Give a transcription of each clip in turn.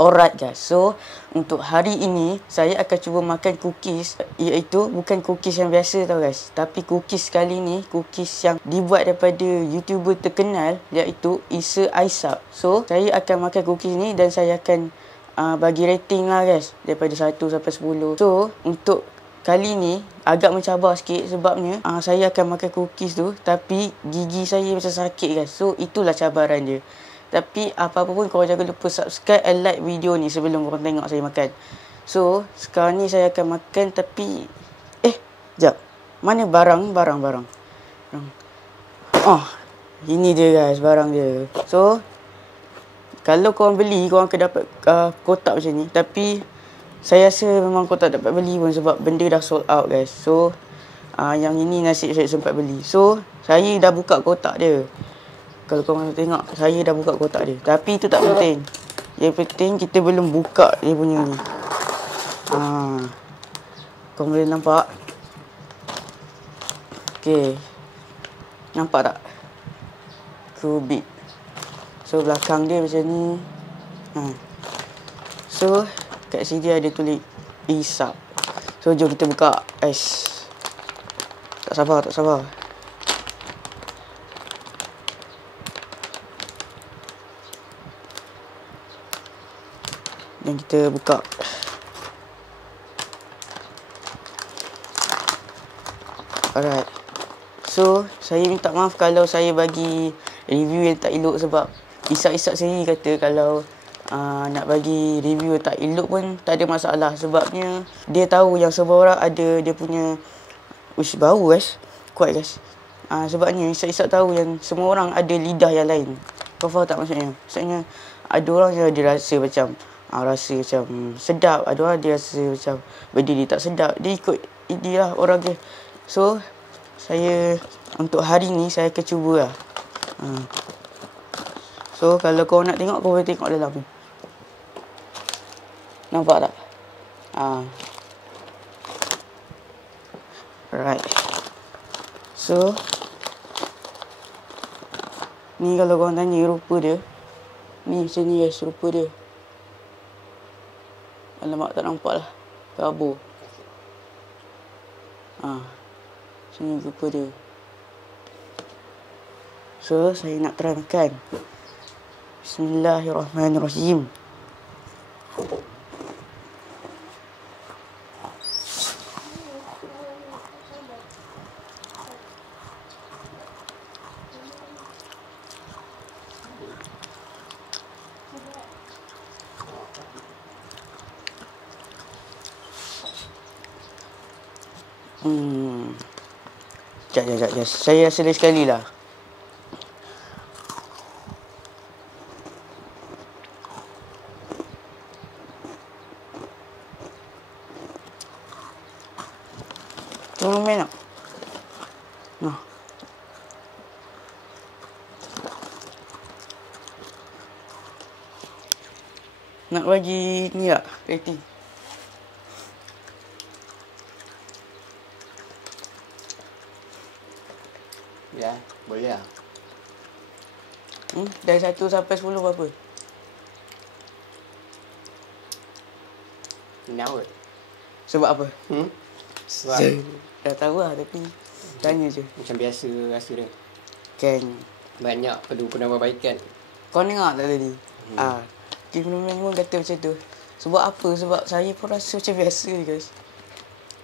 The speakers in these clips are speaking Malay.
Alright guys, so untuk hari ini saya akan cuba makan cookies, iaitu bukan cookies yang biasa tau guys, tapi cookies kali ni cookies yang dibuat daripada YouTuber terkenal, iaitu Isa Aisap. So saya akan makan cookies ni dan saya akan bagi rating lah guys, daripada 1 sampai 10. So untuk kali ni agak mencabar sikit sebabnya saya akan makan cookies tu tapi gigi saya macam sakit guys. So itulah cabaran dia. Tapi apa-apa pun korang jangan lupa subscribe and like video ni sebelum korang tengok saya makan. So sekarang ni saya akan makan tapi jap. Mana barang. Oh, ini dia guys barang dia. So kalau korang beli korang akan dapat kotak macam ni. Tapi saya rasa memang korang tak dapat beli pun sebab benda dah sold out guys. So yang ini nasib saya sempat beli. So saya dah buka kotak dia. Kalau korang tengok, saya dah buka kotak dia. Tapi itu tak penting. Yang penting kita belum buka dia punya ni. Korang boleh nampak? Okay. Nampak tak? Kubik. So belakang dia macam ni. So kat sini ada tulis Isap. So jom kita buka. Tak sabar. Dan kita buka. Alright. So saya minta maaf kalau saya bagi review yang tak elok sebab Isak sendiri kata kalau nak bagi review tak elok pun tak ada masalah. Sebabnya dia tahu yang semua orang ada dia punya bau guys. Kuat guys. Sebabnya Isak tahu yang semua orang ada lidah yang lain. Kau faham tak maksudnya? Maksudnya ada orang yang ada rasa macam rasa macam sedap, ada orang dia rasa macam benda dia tak sedap. Dia ikut inilah orang dia. So saya untuk hari ni saya akan cuba lah. So kalau kau nak tengok kau boleh tengok dalam ni. Nampak tak? Right. So ni kalau korang tanya rupa dia, ni macam ni guys rupa dia. Alamak tak nampak lah. Kabur. Sini rupa dia. So saya nak try makan. Bismillahirrahmanirrahim. Sekejap. Saya selesai sekali lah. Tolong main tak? Nak bagi ni tak? Rating. Ya, boleh lah. Dari 1 sampai 10 berapa? 9 kot. Sebab apa? Sebab dah tahu lah tapi tanya je. macam biasa rasa dia. Kan. Banyak perlu penambahbaikan. Kau dengar tak tadi? Kim pun kata macam tu. Sebab apa? Sebab saya pun rasa macam biasa guys.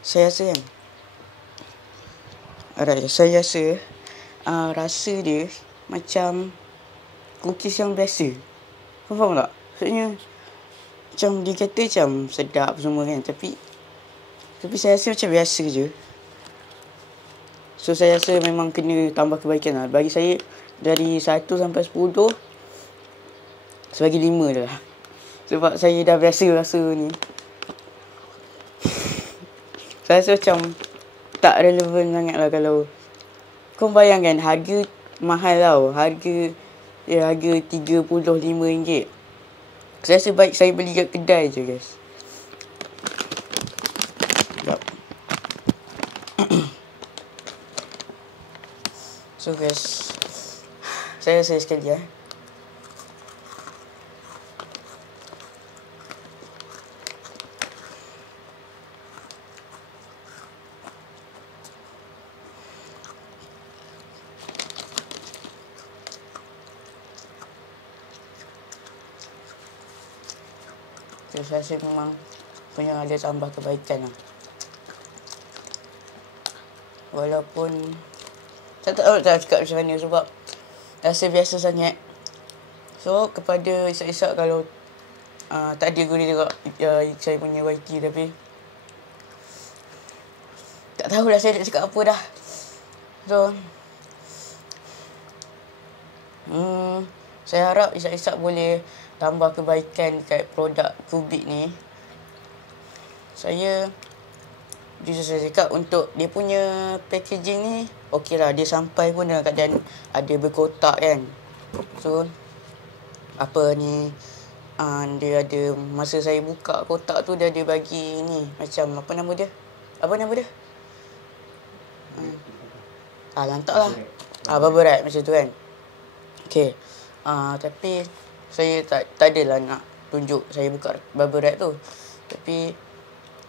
Saya rasa kan. Alright, saya rasa rasa dia macam cookies yang biasa. Kau faham tak? Maksudnya macam dia kata macam sedap semua kan. Tapi saya rasa macam biasa je. So saya rasa memang kena tambah kebaikan lah. Bagi saya dari 1 sampai 10 saya bagi 5 je lah. Sebab saya dah biasa rasa ni. Saya rasa macam tak relevan sangat lah kalau kau bayangkan harga mahal tau. Harga RM35. Saya rasa baik saya beli kat kedai je guys. Sekejap. So guys, saya sekali Saya rasa memang punya ada tambah kebaikan lah. Walaupun saya tak tahu tak cakap macam mana sebab rasa biasa sangat. So kepada Isak-Isak kalau tak ada guna juga saya punya YT, tapi tak tahulah saya nak cakap apa dah. So saya harap Isak-Isak boleh tambah kebaikan dekat produk Kubik ni. Saya jujur saya cakap untuk dia punya packaging ni okey lah, dia sampai pun dalam keadaan ada berkotak kan. So apa ni, dia ada, masa saya buka kotak tu dia ada bagi ni macam apa nama dia, lantak lah, bubble wrap macam tu kan. Okay, tapi saya tak adalah nak tunjuk saya buka bubble wrap tu. Tapi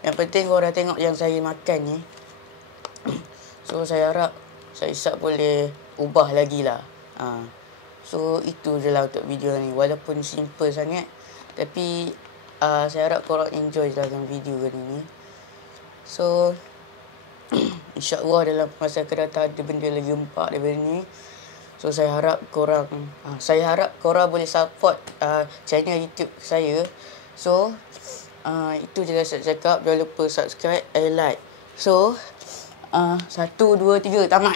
yang penting korang tengok yang saya makan ni. So saya harap Isak boleh ubah lagi lah. So itu je lah untuk video ni. Walaupun simple sangat, tapi saya harap korang enjoy dalam video ni. So InsyaAllah dalam masa akan datang ada benda lagi empat daripada ni. So saya harap korang boleh support channel YouTube saya. So itu je lah saya cakap. Jangan lupa subscribe and like. So 1, 2, 3 tamat.